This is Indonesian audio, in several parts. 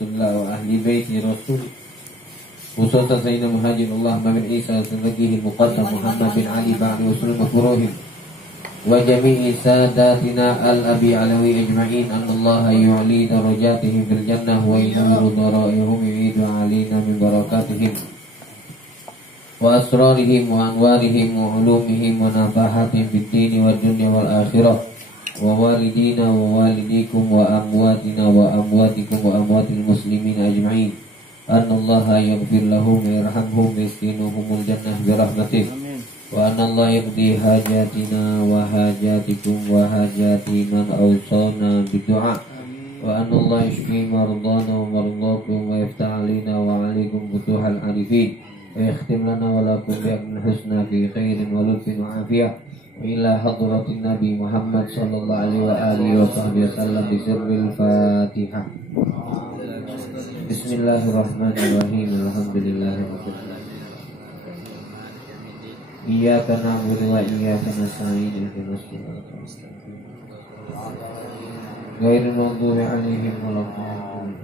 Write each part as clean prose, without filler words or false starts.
Rasulullah wa ahli baiti Rasul khususan Sayyidina Muhajirullah bin Isa Sadaqihil Muqaddam Muhammad bin Ali ba'di usul makruhim wa jami'i sadatina al-abi alawi ajma'in annallaha yu'li darajatihim fil jannah wa yunwiru daraihum yu'idu alina min barakatihim wa asrarihim wa anwarihim wa ulumihim wa nafahatihim fid dini wad dunya wal akhirah wa walidina wa walidikum wa amwatina wa amwatikum wa amwatil muslimin ajma'in annallaha yaghfir lahum wa yarhamhum wa yaskinuhumul jannah bi rahmatih wa anallahu yaqdi hajatina wa hajatikum wa hajati man awsana bidu'a wa anallahu yashfi mardana wa mardakum wa yaftah alina wa alaikum futuhal arifin wa yakhtim lana wa lakum bi'amil husna fi khairin wa lutfin wa afiyah wa ila hadratin nabi Muhammad sallallahu alaihi wa alihi wa sahbihi wasallam bi sirril fatihah. Bismillahirrahmanirrahim. Alhamdulillahirabbil alamin. Iyyaka na'budu wa iyyaka nasta'in ihdinas siratal mustaqim ghairil maghdubi 'alaihim waladdallin.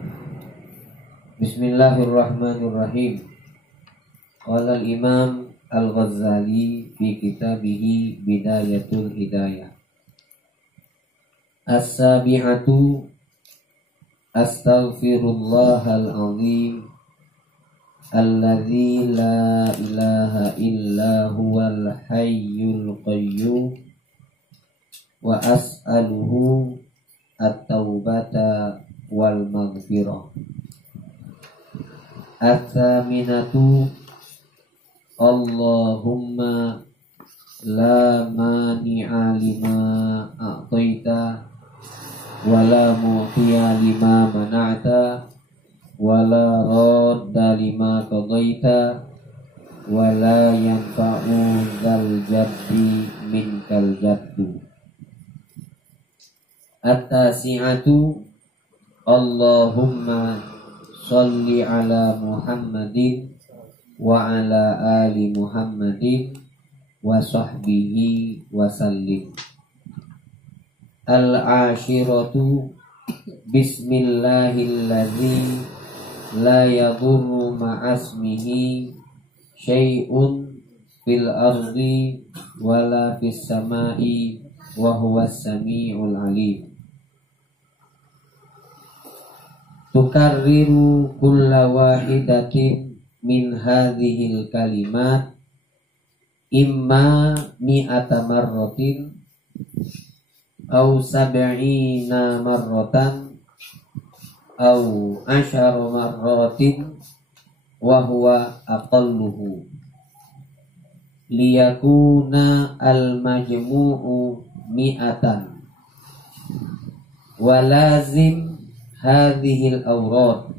Bismillahirrahmanirrahim. Qala al-Imam Al-Ghazali fi kitabih Bidayatul Hidayah. As-sabi'atu astaghfirullahal azim alladzi la ilaha illa huwal hayyul qayyum wa as'aluhu at-taubata wal maghfirah. Ats-tsaminatu Allahumma la mani'a lima a'taita wa la mu'tiya lima mana'ta wa la radda lima qadaita wa la yanfa'u dzal jaddi minkal jaddu. At-tasi'atu Allahumma sholli ala Muhammadin wa ala ali Muhammadin wa sahbihi wa sallim. Al-ashiratu bismillahilladzi la yadurru ma'asmihi syai'un fil ardi wala fis samai wa huwas sami'ul alim. Tukarriru kulla wahidatin min hadhil kalimat imma mi'ata marratin au sab'ina marratan au 10 marratin wa huwa aqalluhu liyakuna al-majmu'u mi'atan wa lazim hadhil awrad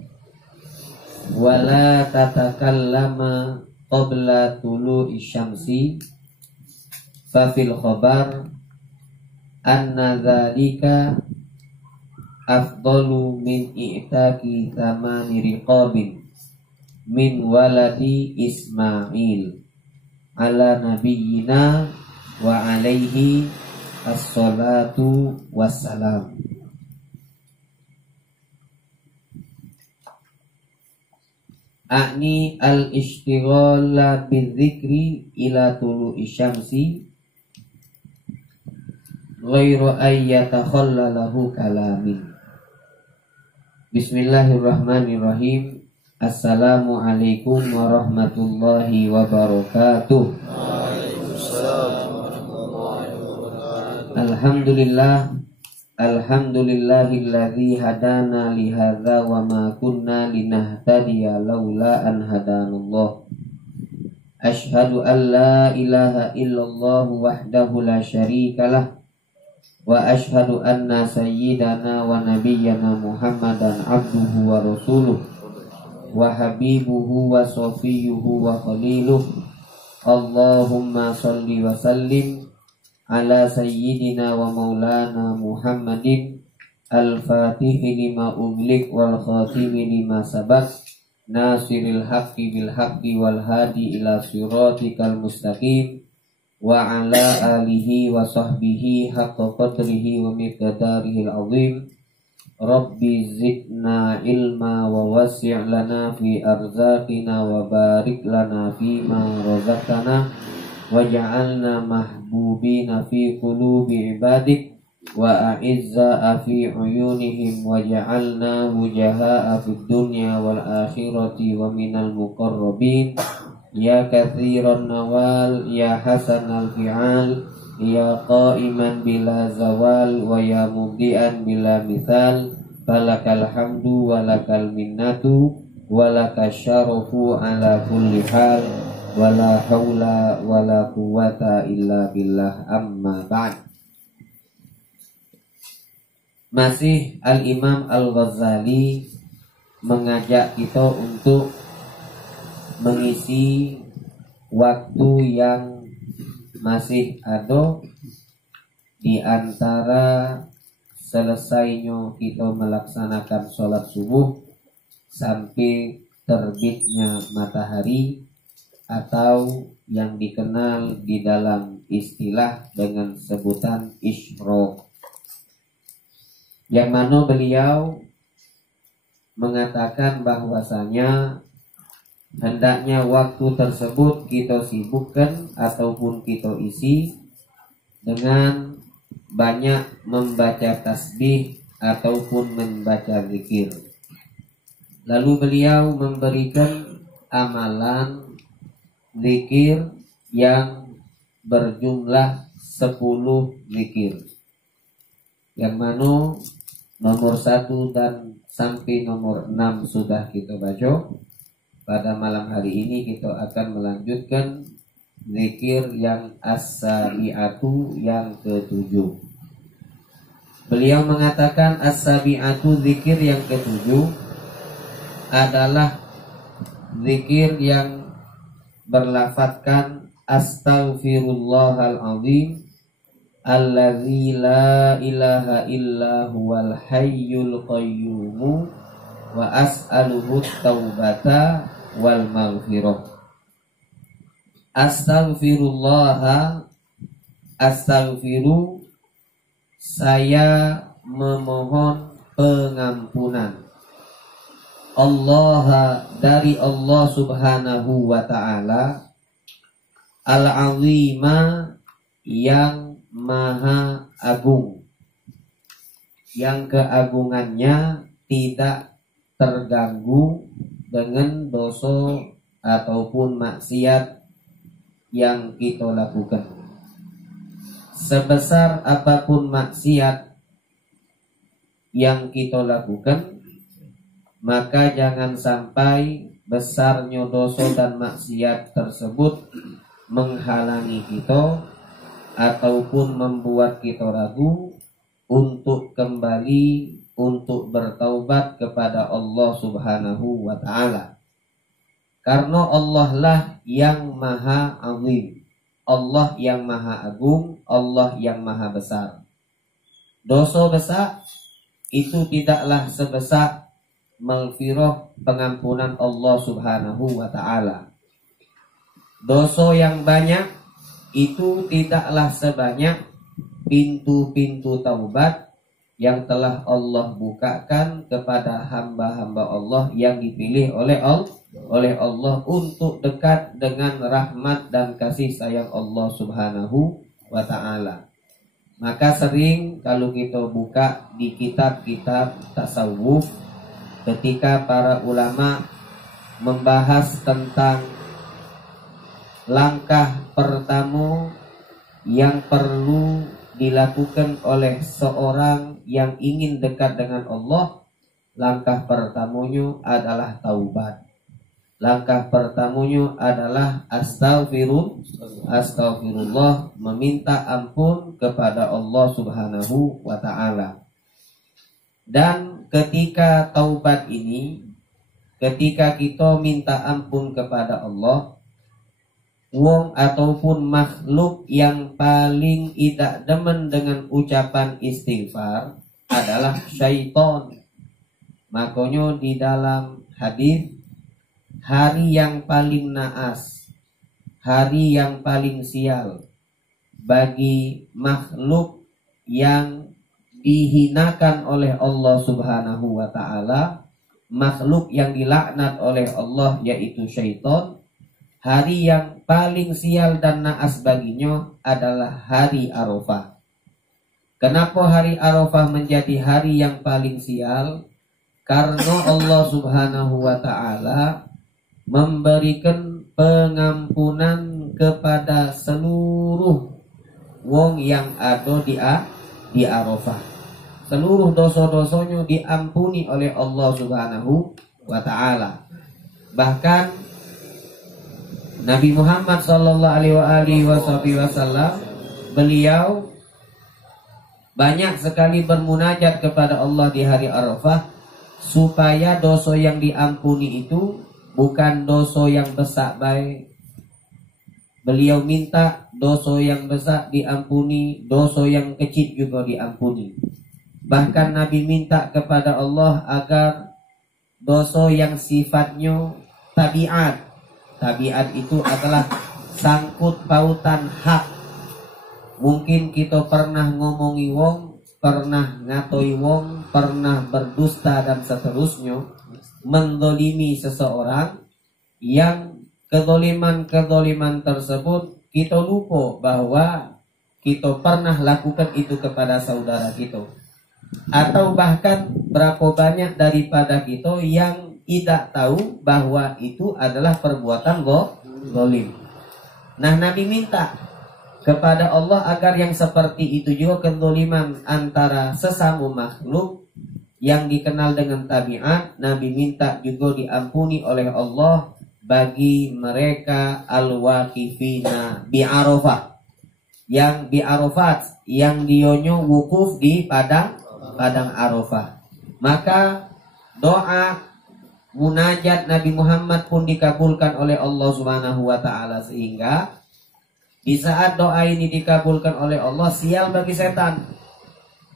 wala tatakallama qabla tulu'i syamsi fa fil khabar anna dzalika afdalu min i'taqi thamani riqabin min waladi Ismail ala nabiyyina wa alaihi assalatu wassalam. A'ni al-ishtighala bidzikri ila tulu'i syamsi ghairu ayyatakhalla kalamin. Bismillahirrahmanirrahim. Assalamualaikum warahmatullahi wabarakatuh. Waalaikumsalam warahmatullahi wabarakatuh. Alhamdulillah. Alhamdulillahilladzi hadana li hadza wa ma kunna linahtadiya laula an hadanallah. Asyhadu an la ilaha illallah wahdahu la syarikalah wa asyhadu anna sayyidana wa nabiyyana Muhammadan abduhu wa rasuluh wa habibuhu wa safiyuhu wa khaliluh. Allahumma salli wa sallim ala sayyidina wa maulana Muhammadin al-fatihi lima ughliq wal khatimi lima sabaq nasiril haqqi bil haqqi wal hadi ila siratikal mustaqim wa ala alihi wa sahbihi haqqa qadrihi wa miqdarihil azim. Rabbi zidna ilma wa wasi' lana fi arzaqina wa barik lana fi ma razaqtana waj'alna mahbubina fi qulubi ibadik wa a'izza'a fi uyunihim waj'alna wujaha'a fid dunya wal akhirati wa minal muqarrabin ya katsiran nawal ya hasanal fi'al ya qa'iman bila zawal wa ya mubdi'an bila mithal falakal hamdu walakal minnatu walakal syarafu ala kulli hal wala haula wala quwata illa billah amma ba'd. Masih Al-Imam Al-Ghazali mengajak kita untuk mengisi waktu yang masih ada di antara selesainya kita melaksanakan sholat subuh sampai terbitnya matahari atau yang dikenal di dalam istilah dengan sebutan isyraq, yang mana beliau mengatakan bahwasanya hendaknya waktu tersebut kita sibukkan ataupun kita isi dengan banyak membaca tasbih ataupun membaca zikir. Lalu beliau memberikan amalan zikir yang berjumlah 10 zikir, yang mana nomor 1 dan sampai nomor 6 sudah kita baca. Pada malam hari ini kita akan melanjutkan zikir yang as-sabi'atu, yang ke-7. Beliau mengatakan as-sabi'atu, zikir yang ke-7 adalah zikir yang berlafadzkan astaghfirullahal azim allazi la ilaha illa huwal hayyul qayyum wa as'aluhu taubata wal maghfirah. Astaghfiru, saya memohon pengampunan. Allah, dari Allah subhanahu wa ta'ala, al-azima, yang maha agung, yang keagungannya tidak terganggu dengan dosa ataupun maksiat yang kita lakukan. Sebesar apapun maksiat yang kita lakukan, maka jangan sampai besarnya dosa dan maksiat tersebut menghalangi kita ataupun membuat kita ragu untuk kembali, untuk bertaubat kepada Allah subhanahu wa ta'ala. Karena Allah lah yang maha azim, Allah yang maha agung, Allah yang maha besar. Dosa besar itu tidaklah sebesar maghfirah, pengampunan Allah subhanahu wa ta'ala. Dosa yang banyak itu tidaklah sebanyak pintu-pintu taubat yang telah Allah bukakan kepada hamba-hamba Allah yang dipilih oleh Allah untuk dekat dengan rahmat dan kasih sayang Allah subhanahu wa ta'ala. Maka sering kalau kita buka di kitab-kitab tasawuf, ketika para ulama membahas tentang langkah pertama yang perlu dilakukan oleh seorang yang ingin dekat dengan Allah, langkah pertamanya adalah taubat. Langkah pertamanya adalah astagfirullah, meminta ampun kepada Allah subhanahu wa ta'ala. Dan ketika taubat ini, ketika kita minta ampun kepada Allah, wong ataupun makhluk yang paling tidak demen dengan ucapan istighfar adalah syaitan. Makanya di dalam hadis, hari yang paling naas, hari yang paling sial bagi makhluk yang dihinakan oleh Allah Subhanahu wa ta'ala, makhluk yang dilaknat oleh Allah yaitu syaitan, hari yang paling sial dan naas baginya adalah hari Arafah. Kenapa hari Arafah menjadi hari yang paling sial? Karena Allah Subhanahu wa ta'ala memberikan pengampunan kepada seluruh wong yang ada di Arafah. Seluruh dosa-dosanya diampuni oleh Allah Subhanahu wa ta'ala. Bahkan Nabi Muhammad sallallahu alaihi wasallam, beliau banyak sekali bermunajat kepada Allah di hari Arafah supaya dosa yang diampuni itu bukan dosa yang besar baik. Beliau minta dosa yang besar diampuni, dosa yang kecil juga diampuni. Bahkan Nabi minta kepada Allah agar dosa yang sifatnya tabiat. Tabiat itu adalah sangkut pautan hak. Mungkin kita pernah ngomongi wong, pernah ngatoi wong, pernah berdusta dan seterusnya, mendolimi seseorang, yang kedoliman tersebut kita lupa bahwa kita pernah lakukan itu kepada saudara kita. Atau bahkan berapa banyak daripada kita yang tidak tahu bahwa itu adalah perbuatan zalim. Nah, Nabi minta kepada Allah agar yang seperti itu juga kezaliman antara sesama makhluk yang dikenal dengan tabiat, Nabi minta juga diampuni oleh Allah bagi mereka al-waqifina bi Arafah, yang di Arafat, yang dionyo wukuf di padang Arafah. Maka doa munajat Nabi Muhammad pun dikabulkan oleh Allah Subhanahu wa ta'ala, sehingga di saat doa ini dikabulkan oleh Allah, sial bagi setan.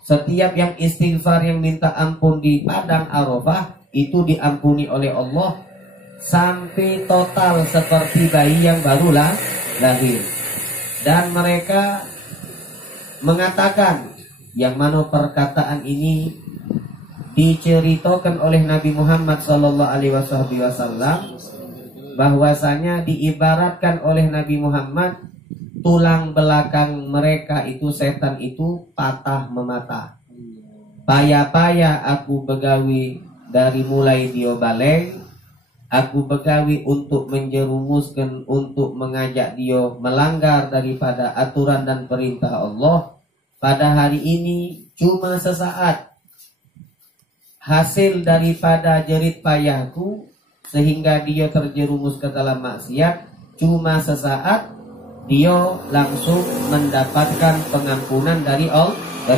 Setiap yang istighfar, yang minta ampun di padang Arafah, itu diampuni oleh Allah sampai total seperti bayi yang baru lahir. Dan mereka mengatakan, yang mana perkataan ini diceritakan oleh Nabi Muhammad SAW, bahwasanya diibaratkan oleh Nabi Muhammad, tulang belakang mereka itu, setan itu patah mematah. Payah-payah aku begawi dari mulai dia balik, aku begawi untuk menjerumuskan, untuk mengajak dia melanggar daripada aturan dan perintah Allah. Pada hari ini cuma sesaat hasil daripada jerit payahku, sehingga dia terjerumus ke dalam maksiat. Cuma sesaat dia langsung mendapatkan pengampunan dari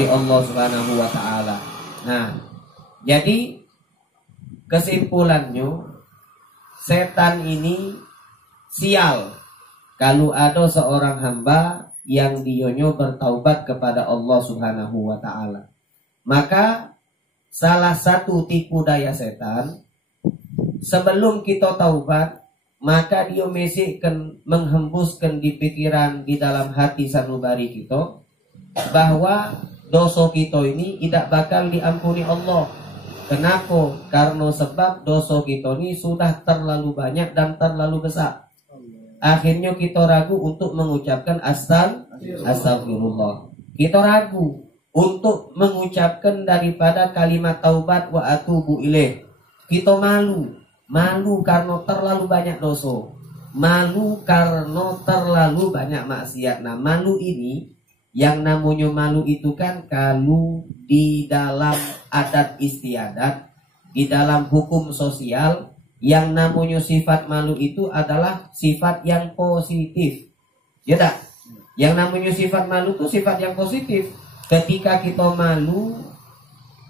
Allah Subhanahu wa ta'ala. Nah, jadi kesimpulannya, setan ini sial kalau ada seorang hamba yang dionyo bertaubat kepada Allah Subhanahu wa ta'ala. Maka salah satu tipu daya setan, sebelum kita taubat, maka dia mesikkan, menghembuskan di pikiran, di dalam hati sanubari kita, bahwa dosa kita ini tidak bakal diampuni Allah. Kenapa? Karena sebab dosa kita ini sudah terlalu banyak dan terlalu besar. Akhirnya kita ragu untuk mengucapkan astagfirullah. Kita ragu untuk mengucapkan daripada kalimat taubat wa atubu ilaih. Kita malu karena terlalu banyak dosa, malu karena terlalu banyak maksiat. Nah, malu ini, yang namanya malu itu kan kalau di dalam adat istiadat, di dalam hukum sosial, yang namanya sifat malu itu adalah sifat yang positif. Ya tak? Yang namanya sifat malu itu sifat yang positif. Ketika kita malu,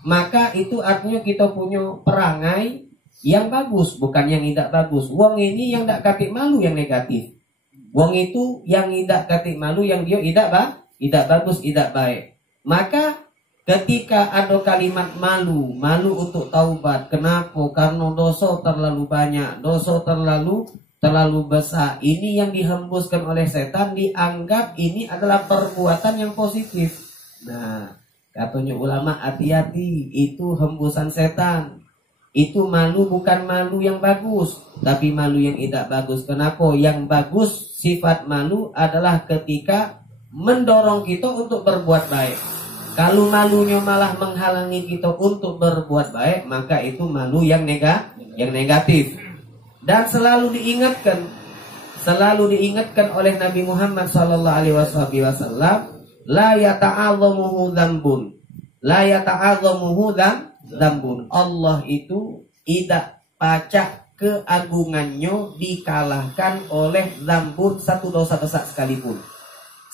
maka itu artinya kita punya perangai yang bagus, bukan yang tidak bagus. Wong ini yang tidak katik malu yang negatif. Wong itu yang tidak katik malu yang dia tidak bagus, tidak baik. Maka ketika ada kalimat malu untuk taubat, kenapa? Karena dosa terlalu banyak, dosa terlalu besar. Ini yang dihembuskan oleh setan, dianggap ini adalah perbuatan yang positif. Nah, Katanya ulama, hati-hati, itu hembusan setan. Itu malu bukan malu yang bagus, tapi malu yang tidak bagus. Kenapa? Yang bagus sifat malu adalah ketika mendorong kita untuk berbuat baik. Kalau malunya malah menghalangi kita untuk berbuat baik, maka itu malu yang negatif. Dan selalu diingatkan oleh Nabi Muhammad SAW, la yata'azzamuhu dzambun, la yata'azzamuhu dzambun. Allah itu tidak pacak keagungannya dikalahkan oleh dzambun, satu dosa besar sekalipun.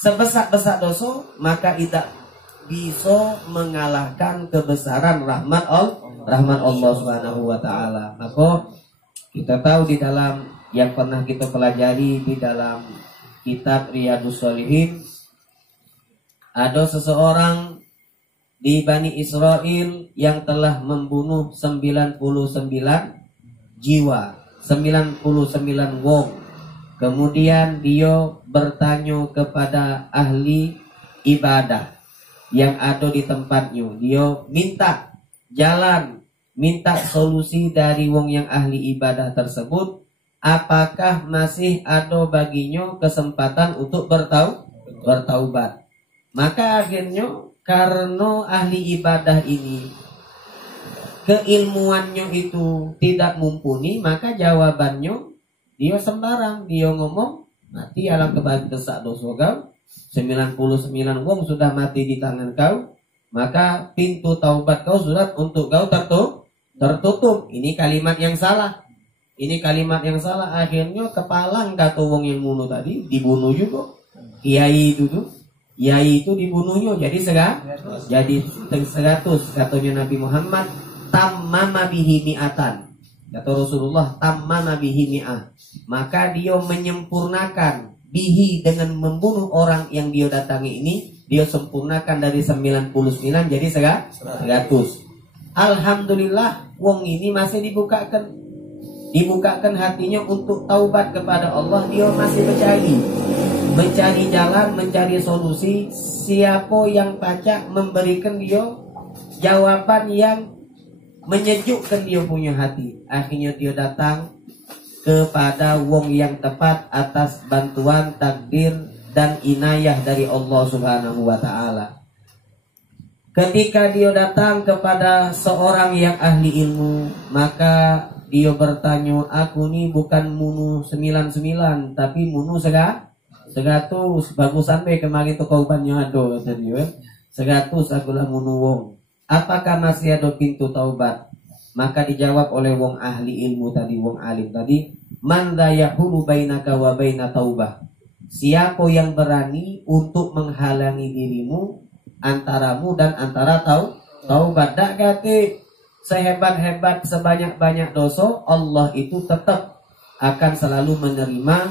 Sebesar-besar dosa maka tidak bisa mengalahkan kebesaran rahmat Allah Subhanahu wa taala. Maka kita tahu di dalam yang pernah kita pelajari di dalam kitab Riyadhus Shalihin, ada seseorang di Bani Israel yang telah membunuh 99 jiwa, 99 wong. Kemudian dia bertanya kepada ahli ibadah yang ada di tempatnya. Dia minta jalan, minta solusi dari wong yang ahli ibadah tersebut. Apakah masih ada baginya kesempatan untuk bertaubat? Maka akhirnya karena ahli ibadah ini keilmuannya itu tidak mumpuni, maka jawabannya dia sembarang. Dia ngomong, mati alam kebagi desak dosa kau, 99 wong sudah mati di tangan kau, maka pintu taubat kau sudah untuk kau tertutup. Ini kalimat yang salah. Akhirnya kepalang kata wong yang bunuh tadi, dibunuh juga. Kiai itu dibunuhnya jadi 100. Katanya Nabi Muhammad, tammama bihi mi'atan. Kata Rasulullah, tammama bihi mi'ah. Maka dia menyempurnakan bihi dengan membunuh orang yang dia datangi ini, dia sempurnakan dari 99 jadi 100. Alhamdulillah, wong ini masih dibukakan hatinya untuk taubat kepada Allah. Dia masih mencari jalan, mencari solusi. Siapa yang pacak memberikan dia jawaban yang menyejukkan dia punya hati. Akhirnya dia datang kepada wong yang tepat atas bantuan takdir dan inayah dari Allah Subhanahu wa taala. Ketika dia datang kepada seorang yang ahli ilmu, maka dia bertanya, aku ni bukan munu 99 tapi munu 100. Bagus sampai kemarin toko ubannya ada tadi, 100 akulah munu wong. Apakah masih ada pintu taubat? Maka dijawab oleh wong ahli ilmu tadi, wong alim tadi, man la yahulu bainaka wa baina taubah. Siapa yang berani untuk menghalangi dirimu antaramu dan antara taubat? Dak kate sehebat-hebat sebanyak-banyak dosa, Allah itu tetap akan selalu menerima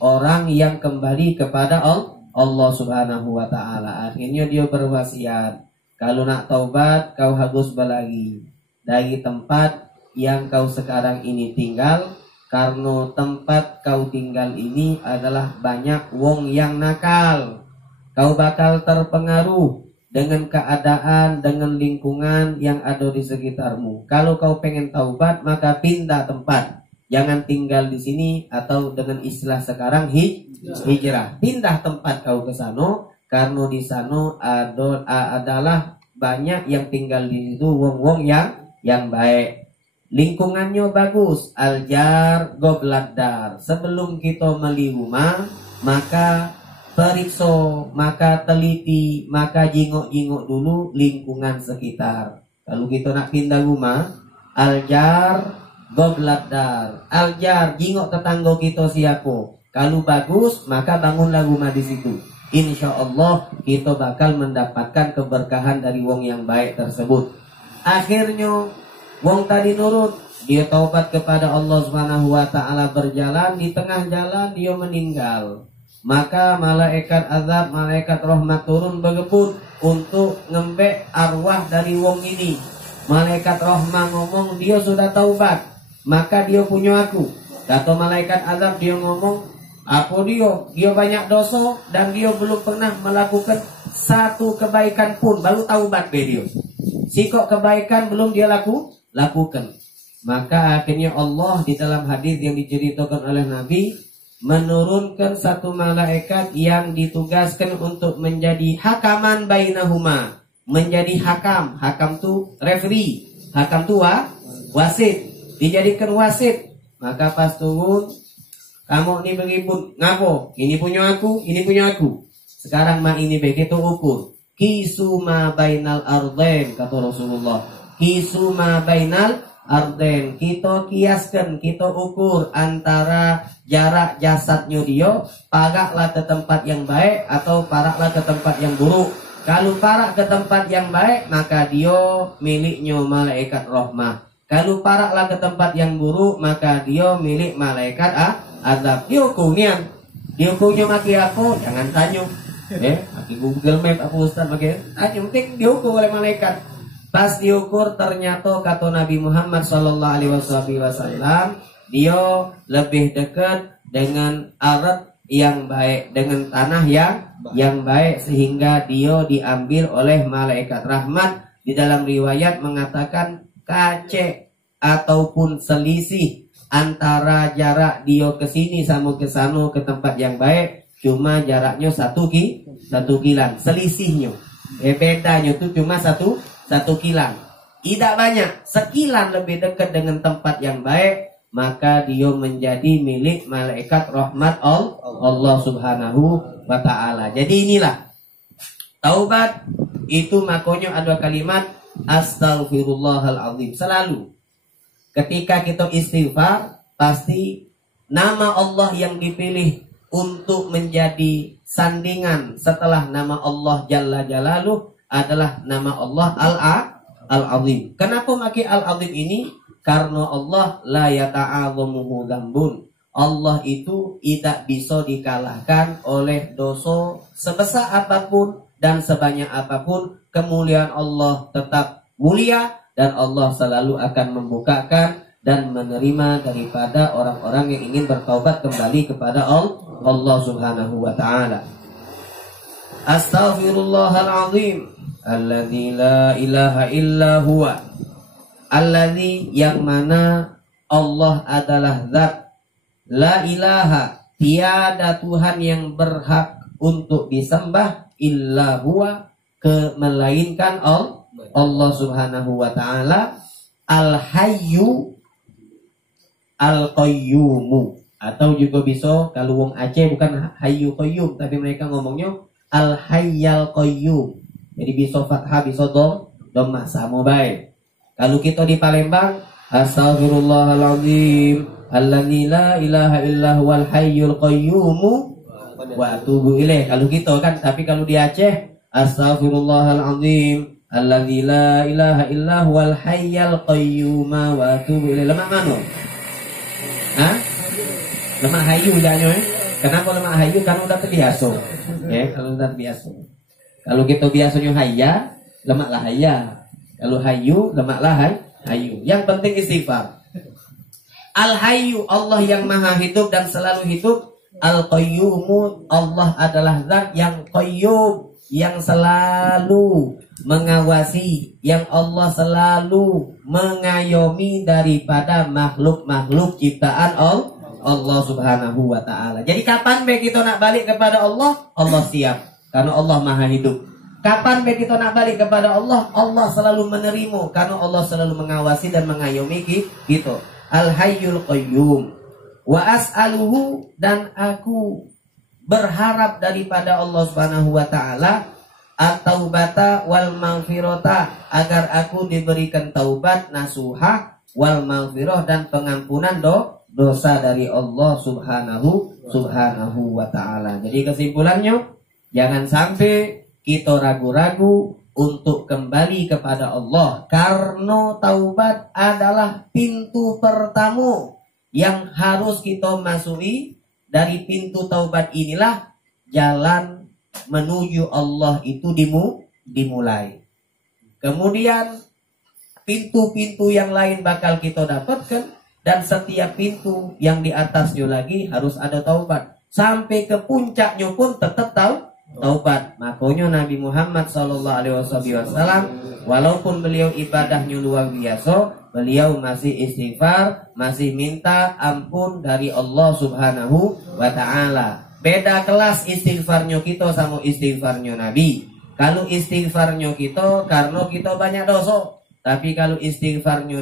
orang yang kembali kepada Allah Subhanahu wa taala. Akhirnya dia berwasiat, kalau nak taubat kau harus berlari dari tempat yang kau sekarang ini tinggal, karena tempat kau tinggal ini adalah banyak wong yang nakal. Kau bakal terpengaruh dengan keadaan, dengan lingkungan yang ada di sekitarmu. Kalau kau pengen taubat, maka pindah tempat. Jangan tinggal di sini, atau dengan istilah sekarang hijrah. Pindah tempat kau ke sana, karena di sana adalah banyak yang tinggal di situ wong-wong yang baik. Lingkungannya bagus, aljar gobladar. Sebelum kita beli rumah, maka periksa, maka teliti, maka jingok-jingok dulu lingkungan sekitar. Kalau kita nak pindah rumah, aljar gobladar. Aljar, jingok tetangga kita siapa. Kalau bagus, maka bangunlah rumah di situ. Insya Allah kita bakal mendapatkan keberkahan dari wong yang baik tersebut. Akhirnya wong tadi nurut, dia taubat kepada Allah Subhanahu wa taala. Berjalan di tengah jalan dia meninggal. Maka malaikat azab, malaikat rahmat turun bergebut untuk ngembek arwah dari wong ini. Malaikat rahmat ngomong, dia sudah taubat, maka dia punya aku. Kata malaikat azab, dia ngomong, Apa dia banyak dosa dan dia belum pernah melakukan satu kebaikan pun, baru taubat be dia. Sikok kebaikan belum dia lakukan. Maka akhirnya Allah di dalam hadis yang diceritakan oleh Nabi menurunkan satu malaikat yang ditugaskan untuk menjadi hakaman bainahuma, menjadi hakam. Hakam tu referee, hakam tu wasit, dijadikan wasit. Maka pas turun, kamu ini beribut, ngapo? Ini punya aku, ini punya aku. Sekarang mah ini begitu ukur. Kisu ma bainal ardain, kata Rasulullah. Kisu ma bainal ardain. Kita kiaskan, kita ukur antara jarak jasadnya dia, paraklah ke tempat yang baik atau paraklah ke tempat yang buruk. Kalau parak ke tempat yang baik, maka dia miliknya malaikat rahmah. Kalau paraklah ke tempat yang buruk, maka dia milik malaikat azab. Diukurnya maki apa? Jangan tanya. Maki Google Map apa Ustaz maki? Tanya, penting diukur oleh malaikat. Pas diukur ternyata kata Nabi Muhammad sallallahu alaihi wasallam, dia lebih dekat dengan arat yang baik, dengan tanah yang baik, sehingga dia diambil oleh malaikat rahmat. Di dalam riwayat mengatakan kacek ataupun selisih antara jarak dia ke sini sama ke sana ke tempat yang baik cuma jaraknya satu kilan. Selisihnya bedanya itu cuma satu kilan, tidak banyak, sekilan lebih dekat dengan tempat yang baik, maka dia menjadi milik malaikat rahmat Allah subhanahu wa ta'ala. Jadi inilah taubat itu, makanya ada kalimat astaghfirullahaladzim. Selalu ketika kita istighfar, pasti nama Allah yang dipilih untuk menjadi sandingan setelah nama Allah Jalla Jalaluh adalah nama Allah Al-Azim. Kenapa maki Al-Azim ini? Karena Allah la yata'adhamuhu dzambun. Allah itu tidak bisa dikalahkan oleh dosa sebesar apapun dan sebanyak apapun. Kemuliaan Allah tetap mulia dan Allah selalu akan membukakan dan menerima daripada orang-orang yang ingin bertaubat kembali kepada Allah subhanahu wa ta'ala. Astaghfirullahaladzim alladzi la ilaha illa huwa, alladzi yang mana Allah adalah zat, la ilaha tiada Tuhan yang berhak untuk disembah, illa huwa melainkan Allah subhanahu wa ta'ala, al-hayyu al-qayyumu. Atau juga bisa kalau wong Aceh bukan hayyu qayyum, tapi mereka ngomongnya al-hayyal qayyum. Jadi bisa fathah, bisa dhamma, sama baik. Kalau kita di Palembang, astaghfirullahaladzim alladzi la ilaha illa huwal hayyul qayyumu wa atubu ilaih. Kalau kita kan, tapi kalau di Aceh astaghfirullahaladzim alladzi la ilaha illa huwal hayyal qayyuma wa atubu ilaih. Lemak mana? Hah? Lemak hayu jadinya. Kenapa lemak hayu? Karena udah terbiasa. Kalau udah terbiasa. Kalau kita biasanya hayya, lemaklah hayya. Kalau hayu, lemaklah hayu. Yang penting istighfar. Al-hayyu, Allah yang maha hidup dan selalu hidup. Al-qayyumu, Allah adalah zat yang qayyum, yang selalu mengawasi, yang Allah selalu mengayomi daripada makhluk-makhluk ciptaan Allah subhanahu wa ta'ala. Jadi kapan kita nak balik kepada Allah? Allah siap. Karena Allah maha hidup. Kapan kita nak balik kepada Allah? Allah selalu menerima. Karena Allah selalu mengawasi dan mengayomi kita. Al-hayyul qayyum. Wa as'aluhu, dan aku berharap daripada Allah subhanahu wa ta'ala at-taubata wal maghfirata, agar aku diberikan taubat nasuha wal maghfirah, dan pengampunan dosa dari Allah subhanahu wa ta'ala. Jadi kesimpulannya, jangan sampai kita ragu-ragu untuk kembali kepada Allah, karena taubat adalah pintu pertama yang harus kita masuki. Dari pintu taubat inilah jalan menuju Allah itu dimulai. Kemudian pintu-pintu yang lain bakal kita dapatkan, dan setiap pintu yang di atasnya lagi harus ada taubat. sampai ke puncaknya pun tetap taubat. Makanya Nabi Muhammad sallallahu alaihi wasallam walaupun beliau ibadahnya luar biasa, beliau masih istighfar, masih minta ampun dari Allah Subhanahu wa taala. Beda kelas istighfarnya kita sama istighfarnya Nabi. Kalau istighfarnya kita karena kita banyak dosa, tapi kalau istighfarnya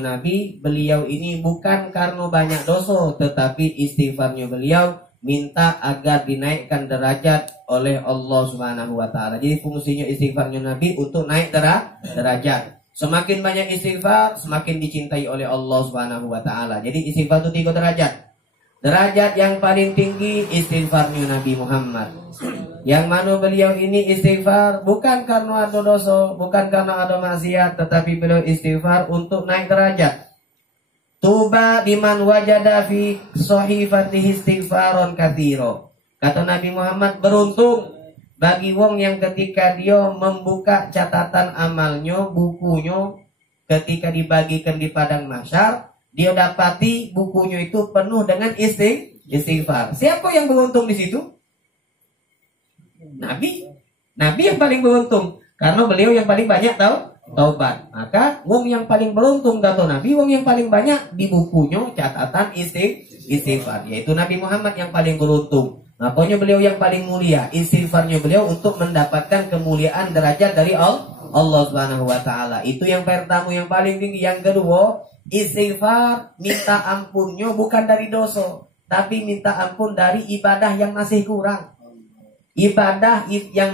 Nabi, beliau ini bukan karena banyak dosa, tetapi istighfarnya beliau minta agar dinaikkan derajat oleh Allah Subhanahu wa taala. Jadi fungsinya istighfarnya Nabi untuk naik derajat. Semakin banyak istighfar, semakin dicintai oleh Allah Subhanahu wa taala. Jadi istighfar itu 3 derajat. Derajat yang paling tinggi istighfarnya Nabi Muhammad. Yang mana beliau ini istighfar bukan karena ada dosa, bukan karena ada maksiat, tetapi beliau istighfar untuk naik derajat. Tuba liman wajada fi sahifatihi istighfaron katsiro. Kata Nabi Muhammad, beruntung bagi wong yang ketika dia membuka catatan amalnya, bukunya, ketika dibagikan di padang mahsyar, dia dapati bukunya itu penuh dengan istighfar. Siapa yang beruntung di situ? Nabi yang paling beruntung, karena beliau yang paling banyak taubat. Maka wong yang paling beruntung kata Nabi, wong yang paling banyak di bukunya catatan istighfar, yaitu Nabi Muhammad yang paling beruntung. Makanya beliau yang paling mulia, istighfarnya beliau untuk mendapatkan kemuliaan derajat dari Allah Subhanahu wa taala. Itu yang pertama, yang paling tinggi. Yang kedua, istighfar minta ampunnya bukan dari dosa, tapi minta ampun dari ibadah yang masih kurang. Ibadah yang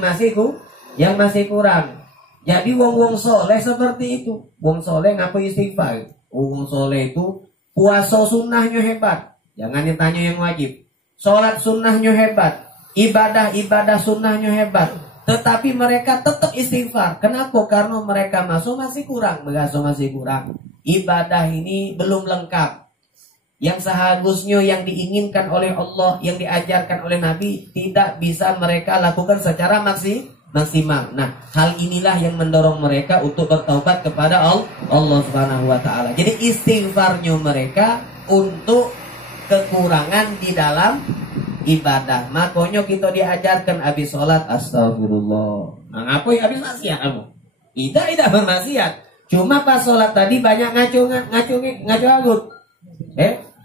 masih kurang. Jadi wong soleh seperti itu. Wong soleh ngapain istighfar? Wong soleh itu puasa sunnahnya hebat, jangan ditanya yang wajib. Sholat sunnahnya hebat, ibadah sunnahnya hebat, tetapi mereka tetap istighfar. Kenapa? Karena mereka masih kurang. Ibadah ini belum lengkap. Yang seharusnya yang diinginkan oleh Allah, yang diajarkan oleh Nabi, tidak bisa mereka lakukan secara maksimal. Nah, hal inilah yang mendorong mereka untuk bertaubat kepada Allah Subhanahu wa taala. Jadi istighfarnya mereka untuk kekurangan di dalam ibadah. Makanya kita diajarkan habis sholat astagfirullah. Nah, ngapain habis maksiat kamu? Tidak bermaksiat. Cuma pas sholat tadi banyak ngaco agut.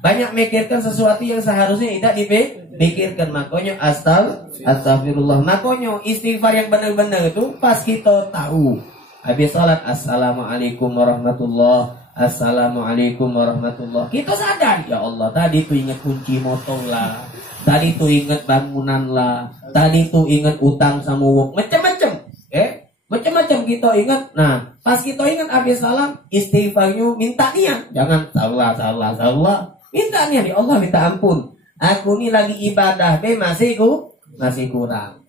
Banyak mikirkan sesuatu yang seharusnya tidak dipikirkan. Makanya astagfirullah. Makanya istighfar yang benar-benar itu pas kita tahu habis sholat assalamualaikum warahmatullah, assalamualaikum warahmatullah, kita sadar, ya Allah, tadi tuh ingat kunci motor lah, tadi tuh ingat bangunan lah, tadi tuh ingat utang sama wong, macam-macam kita ingat. Nah, pas kita ingat habis salam, istighfarnya minta niat, jangan salah, minta niat, ya Allah minta ampun, aku ini lagi ibadah, masih kurang.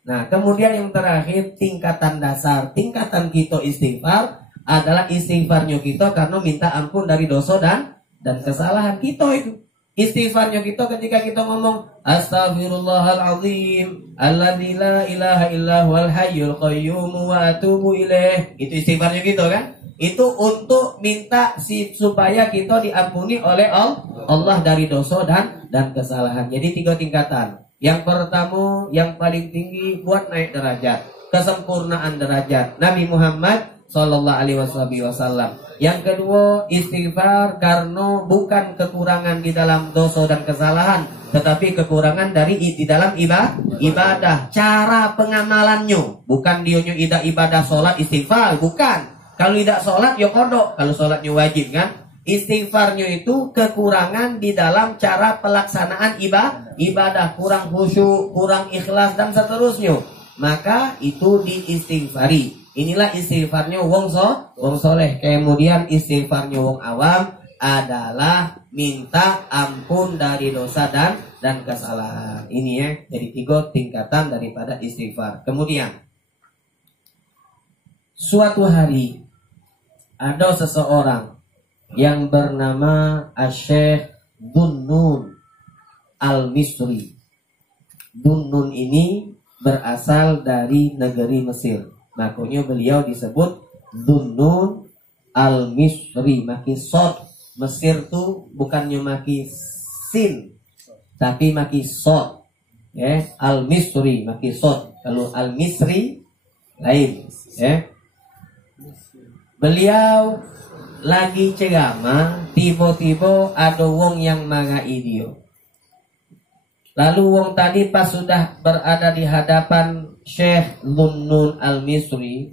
Nah, kemudian yang terakhir, tingkatan dasar, tingkatan kita istighfar adalah istighfarnya kita karena minta ampun dari dosa dan kesalahan kita itu. Istighfarnya kita ketika kita ngomong astaghfirullahaladzim alladzi la ilaha illa huwal hayyul qayyum wa atubu ilaih. Itu istighfarnya kita kan? Itu untuk minta supaya kita diampuni oleh Allah dari dosa dan kesalahan. Jadi 3 tingkatan. Yang pertama, yang paling tinggi buat naik derajat, kesempurnaan derajat Nabi Muhammad sallallahu alaihi wasallam. Yang kedua, istighfar karena bukan kekurangan di dalam dosa dan kesalahan, tetapi kekurangan di dalam ibadah. Cara pengamalannya, bukan dionya ibadah sholat istighfar, bukan. Kalau tidak sholat ya kodok, kalau sholatnya wajib kan. Istighfarnya itu kekurangan di dalam cara pelaksanaan ibadah, kurang khusyuk, kurang ikhlas dan seterusnya. Maka itu diistighfari. Inilah istighfarnya wong soleh. Kemudian istighfarnya wong awam adalah minta ampun dari dosa dan kesalahan. Ini ya, jadi 3 tingkatan daripada istighfar. Kemudian suatu hari ada seseorang yang bernama Asy-Syaikh Dhunnun Al-Misri. Dhunnun ini berasal dari negeri Mesir. Makanya beliau disebut Dhunnun Al-Misri. Maki sod Mesir tuh bukannya maki sin, tapi maki sod. Ya, al-Misri maki sod. Kalau al-Misri lain. Ya. Beliau lagi ceramah, tiba-tiba ada wong yang mangai dia. Lalu wong tadi pas sudah berada di hadapan Syekh Dhunnun al-Misri,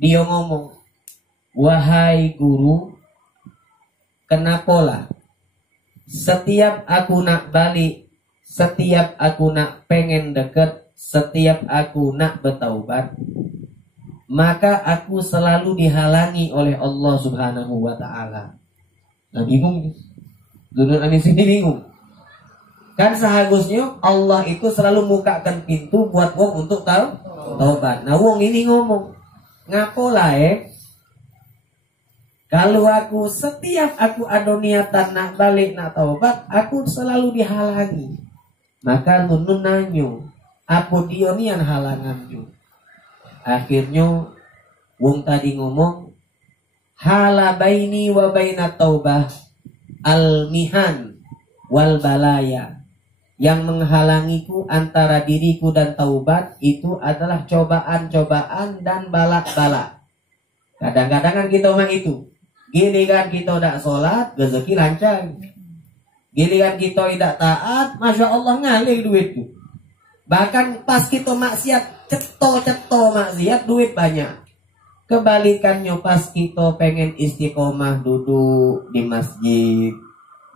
dia ngomong, wahai guru, kenapalah setiap aku nak balik, setiap aku nak pengen deket, setiap aku nak bertaubat, maka aku selalu dihalangi oleh Allah Subhanahu wa ta'ala. Nah, bingung. Dhunnun al-Misri bingung. Kan seharusnya Allah itu selalu bukakan pintu buat wong untuk taubat. Nah, wong ini ngomong, ngapola kalau aku setiap aku ada niatan nak balik nak taubat, aku selalu dihalangi. Maka Dhunnun nanyo, apa dia ni yang halangannya? Akhirnya wong tadi ngomong, hala baini wa baina taubah al-mihan wal balaya. Yang menghalangiku antara diriku dan taubat itu adalah cobaan-cobaan dan balak-balak. Kadang-kadang kan kita mah itu. Giliran kita tidak sholat, rezeki lancar. Giliran kita tidak taat, Masya Allah ngalir duit tuh. Bahkan pas kita maksiat, ceto-ceto maksiat, duit banyak. Kebalikannya pas kita pengen istiqomah, duduk di masjid,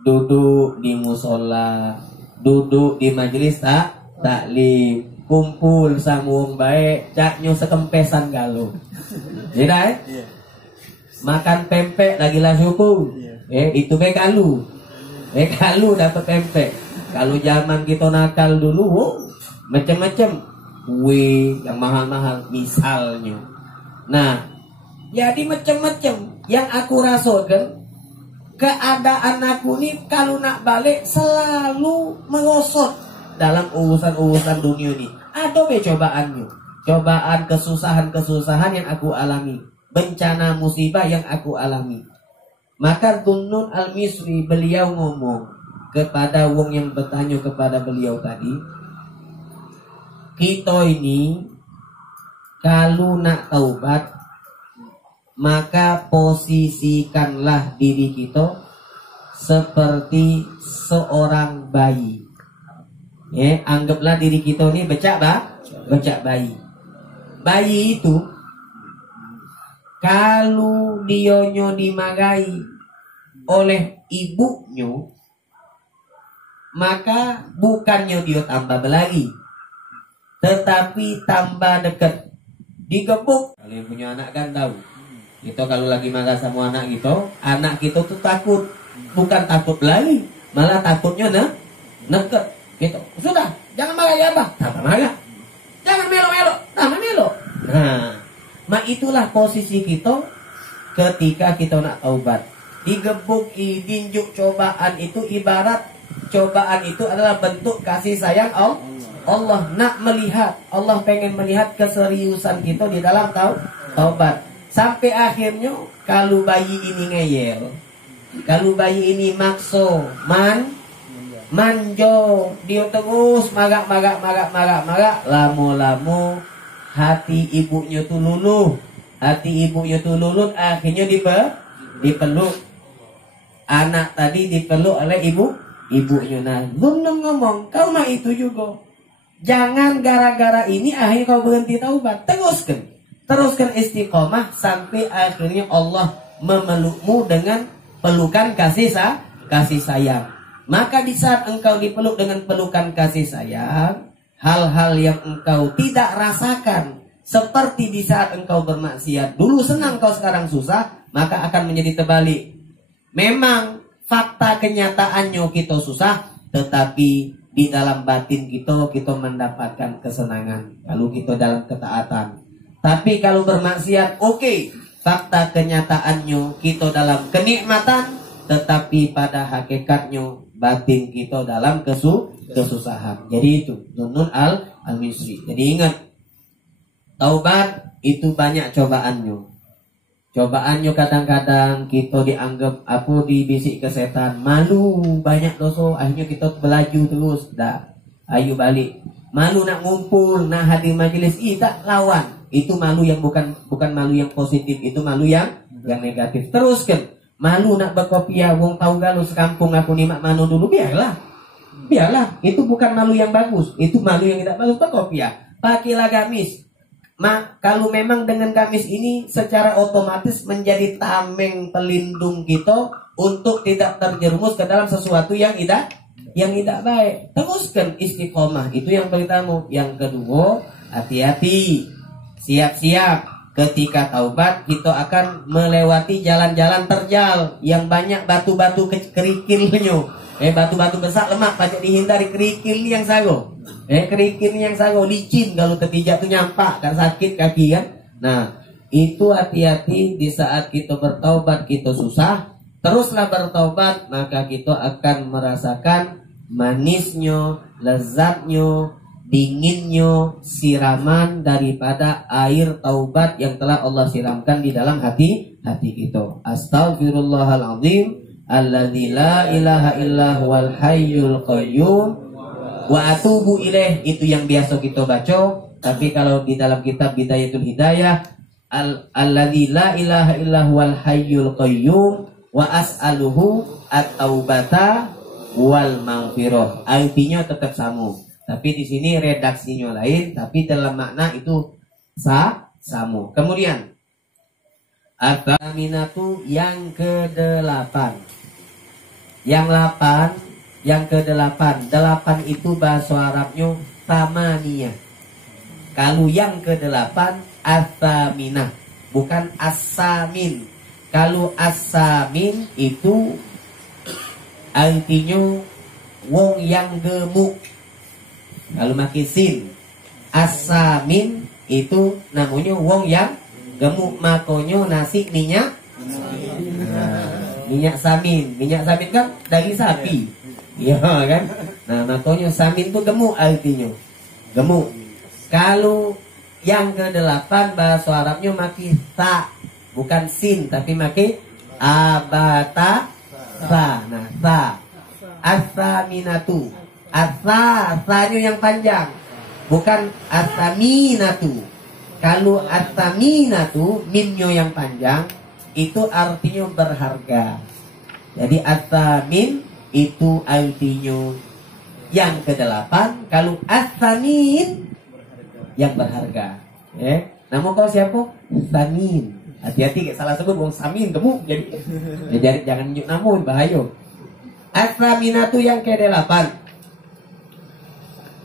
duduk di musola, duduk di majelis taklim, kumpul sama wong baik, caknyo sekempesan galuh. Tidak makan pempek lagi lah syukur. Itu be kalu. Kalu dapat pempek. Kalau zaman kita nakal dulu, macam-macam kue yang mahal-mahal misalnya. Nah, jadi macam-macam yang aku rasakan. Keadaan aku nih kalau nak balik selalu merosot dalam urusan-urusan dunia ini. Ada be cobaannya, cobaan kesusahan-kesusahan yang aku alami, bencana musibah yang aku alami. Maka Dhunnun al-Misri beliau ngomong kepada wong yang bertanya kepada beliau tadi, kita ini kalau nak taubat, maka posisikanlah diri kita seperti seorang bayi. Anggaplah diri kita ini becak bayi. Bayi itu kalau dionyo dimarahi oleh ibunya, maka bukannya dia tambah berlari, tetapi tambah dekat, digebuk. Kalian punya anak kan tahu. Kita kalau lagi marah sama anak kita tuh takut, bukan takut lagi, malah takutnya neket. Gitu. Sudah, jangan marah ya Abah, tambah marah. Jangan melo-melo, tambah melo. Nah, itulah posisi kita ketika kita nak taubat. Digebuk, dinjuk cobaan itu ibarat cobaan itu adalah bentuk kasih sayang Allah nak melihat, Allah pengen melihat keseriusan kita di dalam taubat. Sampai akhirnya kalau bayi ini ngeyel, kalau bayi ini makso, manjo, dia terus marak, lama-lama hati ibunya tuh luluh, akhirnya dipeluk. Anak tadi dipeluk oleh ibunya. Nah, Dhunnun ngomong, kau mah itu juga. Jangan gara-gara ini akhirnya kau berhenti taubat. Teruskan istiqomah sampai akhirnya Allah memelukmu dengan pelukan kasih sayang. Maka di saat engkau dipeluk dengan pelukan kasih sayang, hal-hal yang engkau tidak rasakan seperti di saat engkau bermaksiat, dulu senang kau sekarang susah, maka akan menjadi terbalik. Memang fakta kenyataannya kita susah, tetapi di dalam batin kita mendapatkan kesenangan kalau kita dalam ketaatan. Tapi kalau bermaksiat, oke, fakta kenyataannya kita dalam kenikmatan, tetapi pada hakikatnya batin kita dalam kesusahan. Jadi itu Dhunnun al-Misri. Jadi ingat, taubat itu banyak cobaannya. Cobaannya kadang-kadang kita dianggap aku dibisik ke setan, malu banyak dosa, akhirnya kita belaju terus, dah, ayo balik. Malu nak ngumpul, nak hadir majelis, tak lawan. Itu malu yang bukan malu yang positif, itu malu yang negatif. Teruskan, malu nak berkopiah, wong tahu galau sekampung aku nimak mano dulu, biarlah. Itu bukan malu yang bagus, itu malu yang tidak bagus. Berkopiah, pakailah gamis. Kalau memang dengan gamis ini secara otomatis menjadi tameng pelindung kita untuk tidak terjerumus ke dalam sesuatu yang tidak baik. Teruskan istiqomah, itu yang pertama. Yang kedua, hati-hati, siap-siap. Ketika taubat kita akan melewati jalan-jalan terjal yang banyak batu-batu kerikilnya. Batu-batu besar lemak, banyak dihindari. Kerikil yang sago. Kerikil yang sago, licin, kalau terpijak tuh nyampak, kan sakit kaki kan. Nah, itu hati-hati di saat kita bertaubat, kita susah. Teruslah bertaubat, maka kita akan merasakan manisnya, lezatnya, dinginnya siraman daripada air taubat yang telah Allah siramkan di dalam hati kita. Astaghfirullahaladzim alladzi la ilaha illa huwal hayyul qayyum wa atubu ilaih, itu yang biasa kita baca. Tapi kalau di dalam kitab Bidayatul Hidayah, alladzi la ilaha illa huwal hayyul qayyum wa as'aluhu at-taubata wal maghfirah, artinya tetap sama. Tapi di sini redaksinya lain, tapi dalam makna itu sama. Kemudian At-Taminatu yang ke-8. Yang ke-8. 8 itu bahasa Arabnya tamaniyah. Kalau yang ke-8 At-Taminah, bukan As-Samin. Kalau As-Samin itu artinya wong yang gemuk. Kalau makin sin, As-Samin itu namanya wong yang gemuk, makanya nasi minyak. Minyak samin kan dari sapi, iya kan. Nah, makanya samin itu gemuk, artinya gemuk. Kalau yang ke-8 bahasa Arabnya maki ta, bukan sin tapi maki abata ta. Nah, ta as-saminatu, as-sanya yang panjang, bukan as-saminatu. Kalau as-saminatu mimnya yang panjang, itu artinya berharga. Jadi as-samin itu artinya yang ke-8. Kalau as-samin yang berharga. Nama kau siapa? Samin. Hati-hati salah sebut wong samin gemuk jadi jangan nyuk namun bahaya. As-saminatu yang ke-8.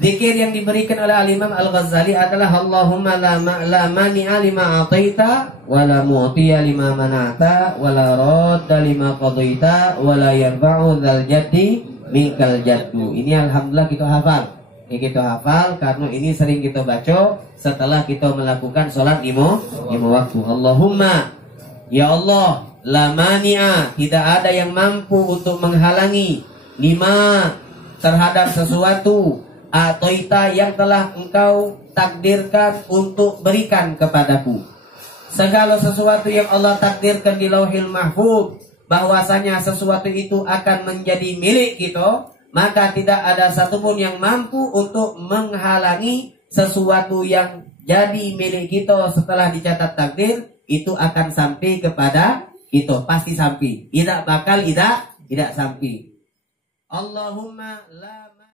Zikir yang diberikan oleh Al-Imam Al-Ghazali adalah Allahumma la mani'a lima ataita wa la mu'tiya lima mana'ta wa la radda lima qadaita wa la yanfa'u dzal jaddi minkal jaddu. Ini alhamdulillah kita hafal. Kita hafal karena ini sering kita baca setelah kita melakukan sholat lima waktu. Allahumma, ya Allah, la mani'a, tidak ada yang mampu untuk menghalangi lima terhadap sesuatu ataita yang telah engkau takdirkan untuk berikan kepadaku. Segala sesuatu yang Allah takdirkan di Lauhil Mahfuz bahwasanya sesuatu itu akan menjadi milik kita, maka tidak ada satupun yang mampu untuk menghalangi sesuatu yang jadi milik kita setelah dicatat takdir itu akan sampai kepada kita, pasti sampai. Tidak bakal tidak sampai. Allahumma la